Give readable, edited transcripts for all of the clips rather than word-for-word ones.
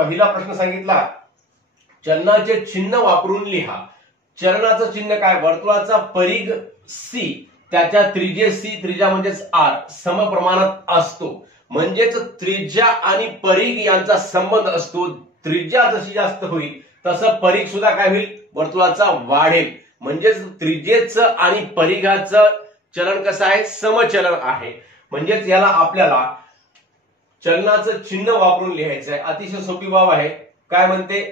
पहिला प्रश्न सांगितला, चलनाचे चिन्ह वापरून लिहा. चलनाचं चिन्ह काय? वर्तुळाचा परिघ सी, त्याच्या त्रिज्ये सी, त्रिज्या म्हणजेच आर, समप्रमाणात असतो. म्हणजेच त्रिज्या आणि परिघ यांचा संबंध असतो. त्रिज्या जशी जास्त होईल तसं परिघ सुद्धा काय होईल? वर्तुळाचा वाढेल. म्हणजेच त्रिज्येचं आणि परिघाचं चलन कसं आहे? समचलन आहे. म्हणजेच याला आपल्याला चलनाचं चिन्ह वापरून लिहायचं आहे. अतिशय सोपी बाब आहे. काय म्हणते?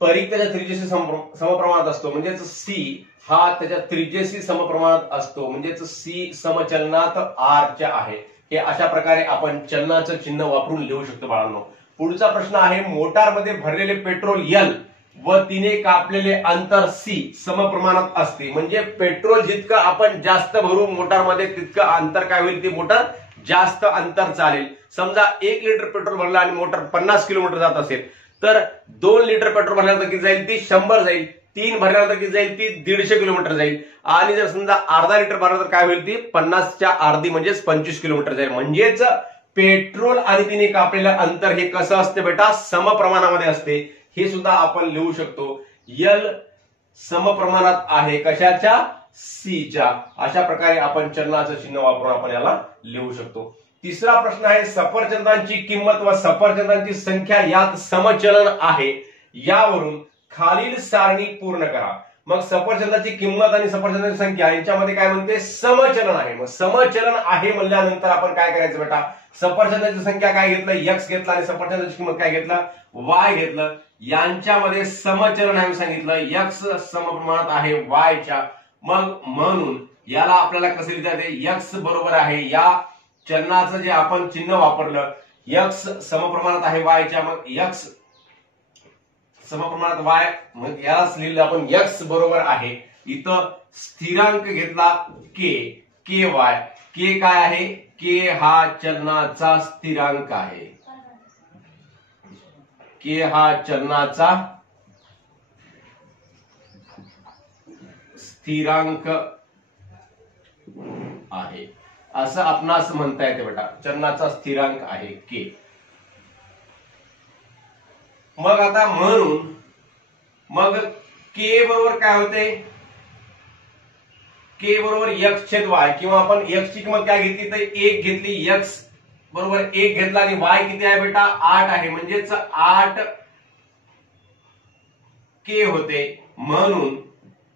परिघ त्याच्या त्रिज्येशी समप्रमाणात असतो. म्हणजेच सी हा त्याच्या त्रिज्येशी समप्रमाणात असतो. म्हणजेच सी समचलनात आर च्या आहे. हे अशा प्रकारे आपण चलनाचं चिन्ह वापरून लिहू शकतो बाळांनो. पुढचा प्रश्न आहे, मोटारमध्ये भरलेले पेट्रोल एल व तिने कापलेले अंतर सी समप्रमाणात असते. म्हणजे पेट्रोल जितकं आपण जास्त भरू मोटारमध्ये तितकं अंतर काय होईल? ते मोटार जास्त अंतर चालेल. समजा 1 लिटर पेट्रोल भरलं आणि मोटार 50 किलोमीटर जात असेल तर 2 लिटर पेट्रोल भरल्यानंतर किती जाईल? ती 100 जाईल. 3 भरल्यानंतर किती जाईल? ती 150 किलोमीटर जाईल. आणि जर समजा अर्धा लिटर भरलं तर काय होईल? ती 50च्या अर्धी म्हणजेच 25 किलोमीटर जाईल. म्हणजेच पेट्रोल आणि तिने कापलेलं अंतर हे कसं असते बेटा? समप्रमाणामध्ये असते. हे सुद्धा आपण लिहू शकतो. यल समप्रमाणात आहे कशाच्या? सीच्या. अशा प्रकारे आपण चलनाचं चिन्ह वापरून आपण याला लिहू शकतो. तिसरा प्रश्न आहे, सफरचंदांची किंमत व सफरचंदांची संख्या यात समचलन आहे. यावरून खालील सारणी पूर्ण करा. मग सफरचंदाची किंमत आणि सफरचंदाची संख्या यांच्यामध्ये काय म्हणते? समचलन आहे. मग समचलन आहे म्हणल्यानंतर आपण काय करायचं बेटा? सफरचंदाची संख्या काय घेतलं? एक्स घेतला आणि सफरचंदाची किंमत काय घेतलं? वाय घेतलं. यांच्यामध्ये समचलन आहे सांगितलं. एक्स समप्रमाणात आहे वायच्या. मग म्हणून याला आपल्याला कसं लिहिता येते? एक्स बरोबर आहे, या चलनाचं जे आपण चिन्ह वापरलं, एक्स समप्रमाणात आहे वायच्या. मग एक्स समप्रमाणात वाय, मग यालाच लिहिलं आपण एक्स बरोबर आहे. इथं स्थिरांक घेतला के, के वाय. के काय आहे? के हा चलनाचा स्थिरांक आहे. के हा चलनाचा स्थिरांक आहे असं आपणास म्हणता येते बेटा. चलनाचा स्थिरांक आहे के. मग आता म्हणून मग के बरोबर काय होते? के बरोबर एक्स छेद वाय, किंवा आपण एक्स ची किंमत काय घेतली तर 1 घेतली. एक्स बरोबर 1 घेतला आणि वाय किती आहे बेटा? 8 आहे. म्हणजेच 8 के होते. म्हणून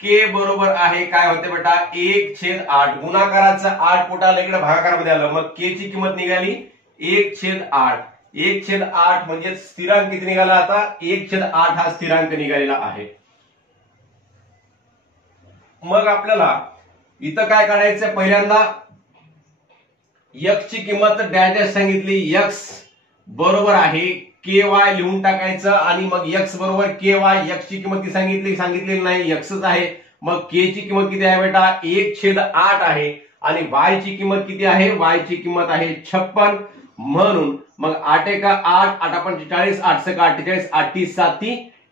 के बरोबर आहे काय होते बेटा? 1/8. गुणाकाराचं 8 पोटाला इकडे भागाकारामध्ये आलं. मग के ची किंमत निघाली 1/8. 1/8 म्हणजे स्थिरांक किती निघाला? आता 1/8 हा स्थिरांक निघालेला आहे. मग आपल्याला इथं काय काढायचं? पहिल्यांदा एक्स ची किंमत डॅश डॅश सांगितली. एक्स बरोबर आहे के वाय लिहून टाकायचं. आणि मग एक्स बरोबर के वाय. एक्स ची किंमत सांगितलेली नाही, एक्सच आहे. मग के ची किंमत किती आहे बेटा? 1/8 आहे. आणि वाय ची किंमत किती आहे? वाय ची किंमत आहे 56. म्हणून मग 8 एका 8, 8 पंचे 40, 8 सका 48, 8 7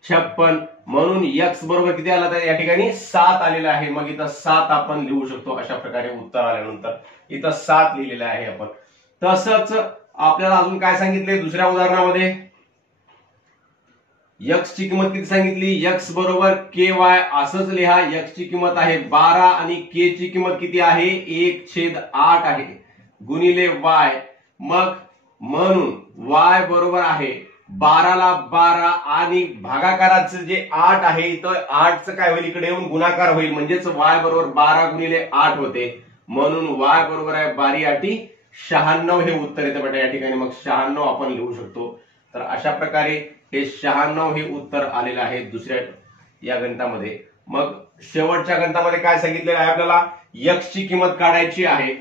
56. म्हणून एक्स बरोबर किती आला? तर या ठिकाणी 7 आलेला आहे. मग इथं 7 आपण लिहू शकतो. अशा प्रकारे उत्तर आल्यानंतर इथं 7 लिहिलेलं आहे आपण. तसंच आपल्याला अजून काय सांगितले दुसऱ्या उदाहरणामध्ये? एक्स ची किंमत किती सांगितली? एक्स बरोबर के वाय असंच लिहा. एक्स ची किंमत आहे 12 आणि के ची किंमत किती आहे? 1/8 आहे गुणिले वाय. मग म्हणून वाय बरोबर आहे 12 ला 12 आणि भागाकाराचं जे 8 आहे तर 8चं काय होईल? इकडे येऊन गुणाकार होईल. म्हणजेच वाय बरोबर 12 गुणिले 8 होते. म्हणून वाय बरोबर आहे 12 96 हे उत्तर येतं बेटा या ठिकाणी. मग 96 आपण लिहू शकतो. तर अशा प्रकारे हे 96 हे उत्तर आलेलं आहे दुसऱ्या या गणितामध्ये. मग शेवटच्या गणितामध्ये काय सांगितलेलं आहे आपल्याला? एक्स ची किंमत काढायची आहे.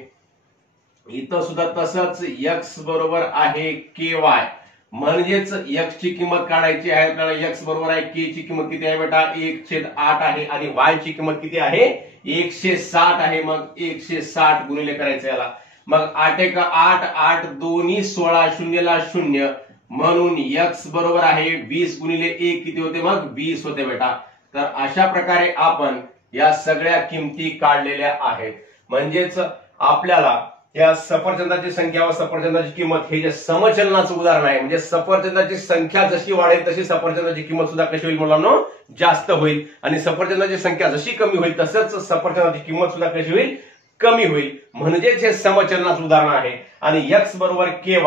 इथं सुद्धा तसंच एक्स बरोबर आहे के वाय. म्हणजेच एक्स ची किंमत काढायची आहे आपल्याला. एक्स बरोबर आहे के ची किंमत किती आहे बेटा? 1/8 आहे. आणि वाय ची किंमत किती आहे? 160 आहे. मग 160 गुणिले करायचं याला. मग 8 एका 8, 8 दोन्ही 16, 0 ला 0. म्हणून एक्स बरोबर आहे 20 गुणिले 1 किती होते? मग 20 होते बेटा. तर अशा प्रकारे आपण या सगळ्या किमती काढलेल्या आहेत. म्हणजेच आपल्याला या सफरचंदाची संख्या व सफरचंदाची किंमत हे जे समचलनाचं उदाहरण आहे, म्हणजे सफरचंदाची संख्या जशी वाढेल तशी सफरचंदाची किंमत सुद्धा कशी होईल मुलांनो, जास्त होईल, आणि सफरचंदाची संख्या जशी कमी होईल तसंच सफरचंदाची किंमत सुद्धा कशी होईल, कमी होईल. म्हणजेच हे समचलनाचं उदाहरण आहे. आणि x बरोबर ky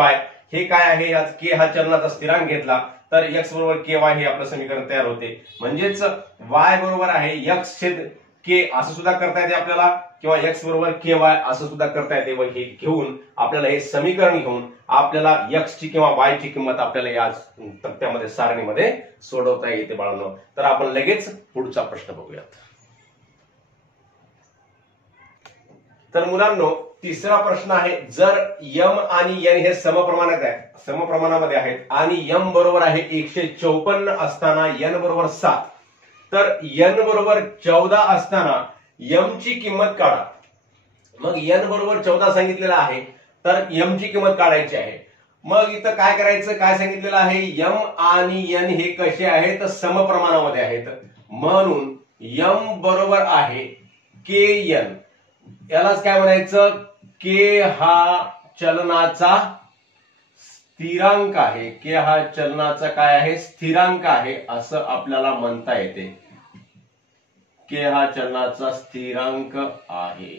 हे काय आहे, आज k हा चलनाचा स्थिरांक घेतला तर x बरोबर ky हे आपलं समीकरण तयार होते. म्हणजेच y बरोबर आहे x छेद k असं सुद्धा करता येते आपल्याला, किंवा x बरोबर ky असं सुद्धा करता येते. व हे घेऊन आपल्याला हे समीकरण घेऊन आपल्याला x ची किंवा y ची किंमत आपल्याला या तक्त्यामध्ये सारणीमध्ये सोडवता येते बाळांनो. तर आपण लगेच पुढचा प्रश्न बघूयात. तर मुलांनो तिसरा प्रश्न आहे, जर m आणि n हे समप्रमाणामध्ये आहेत आणि m बरोबर आहे 154 असताना n बरोबर 7, तर n बरोबर 14 असताना m ची किंमत काढा. मग n बरोबर 14 सांगितलेलं आहे तर m ची किंमत काढायची आहे. मग इथं काय करायचं, काय सांगितलेलं आहे, m आणि n हे कसे आहेत, समप्रमाणामध्ये आहेत. म्हणून m बरोबर आहे kn, यालाच काय म्हणायचं, k हा चलनाचा स्थिरांक आहे, k हा चलनाचा काय आहे, स्थिरांक आहे असं आपल्याला म्हणता येते. k हा चलनाचा स्थिरांक आहे.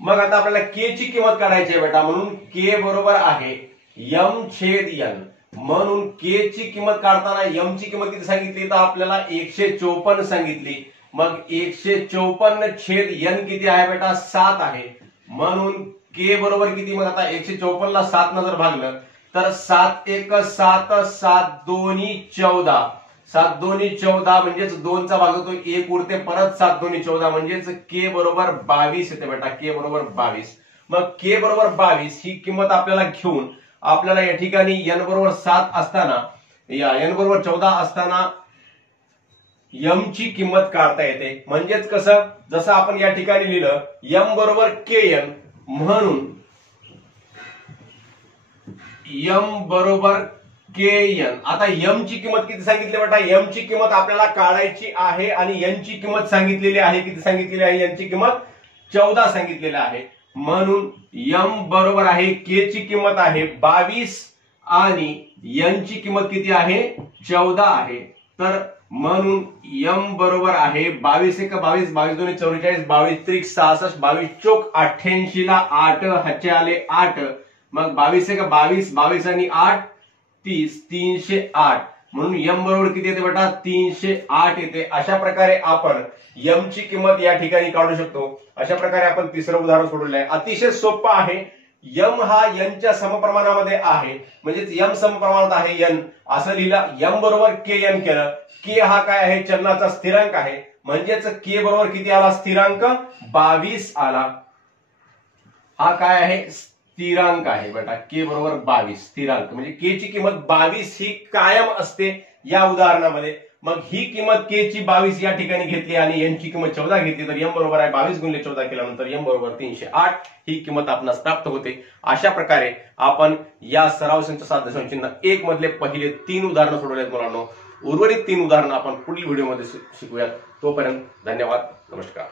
मग आता आपल्याला k ची किंमत काढायची आहे बेटा, म्हणून k बरोबर आहे m छेद n. म्हणून k ची किंमत काढताना m ची किंमत किती सांगितली, तर आपल्याला 154 सांगितली. मग 154 छेद n किती आहे बेटा, 7 आहे. म्हणून k बरोबर किती, मग आता 154 ला 7 न जर भागलं तर 7 1 7 7 2 14, 7 2 14 म्हणजेच 2 चा भाग होतो 1 उरते, परत 7 2 14 म्हणजेच k बरोबर 22 येते बेटा, k बरोबर 22. मग k बरोबर 22 ही किंमत आपल्याला घेऊन आपल्याला या ठिकाणी n बरोबर 7 असताना, या n बरोबर 14 असताना m ची किंमत काढता येते. म्हणजेच कसं, जसं आपण या ठिकाणी लिहिलं m बरोबर kn, म्हणून m बरोबर kn. आता m ची किंमत किती सांगितली बेटा, m ची किंमत आपल्याला काढायची आहे आणि n ची किंमत सांगितलेली आहे, किती सांगितलेली आहे, n ची किंमत 14 सांगितलेली आहे. म्हणून m बरोबर आहे k ची किंमत आहे 22 आणि n ची किंमत किती आहे, 14 आहे. तर म्हणून m बरोबर आहे 22 1 22 22 2 44 22 3 66 22 चोक 88 ला 8 हाचे आले 8. मग 22 1 22 22 आणि 8 30 308. म्हणून m बरोबर किती येते बेटा, 308 येते. अशा प्रकारे आपण m ची किंमत या ठिकाणी काढू शकतो. अशा प्रकारे आपण तिसरं उदाहरण सोडवलं आहे. अतिशय सोपं आहे. m हा n च्या समप्रमाणामध्ये आहे, म्हणजेच m समप्रमाणात आहे n असं लिहिलं. m बरोबर kn केलं. k हा काय आहे, चलनाचा स्थिरांक आहे, म्हणजेच k बरोबर किती आला, स्थिरांक 22 आला. हा काय आहे, स्थिरांक आहे बेटा, k बरोबर 22 स्थिरांक, म्हणजे k ची किंमत 22 ही कायम असते या उदाहरणामध्ये. मग ही किंमत k ची 22 या ठिकाणी घेतली आणि n ची किंमत 14 घेतली, तर m बरोबर आहे 22 गुणिले 14 केल्यानंतर m बरोबर 308 ही किंमत आपणास प्राप्त होते. अशा प्रकारे आपण या सराव संच 7.1 मधले पहिले 3 उदाहरणं सोडवलेत मुलांनो. उर्वरित 3 उदाहरणं आपण पुढील व्हिडिओमध्ये शिकूयात. तोपर्यंत धन्यवाद, नमस्कार.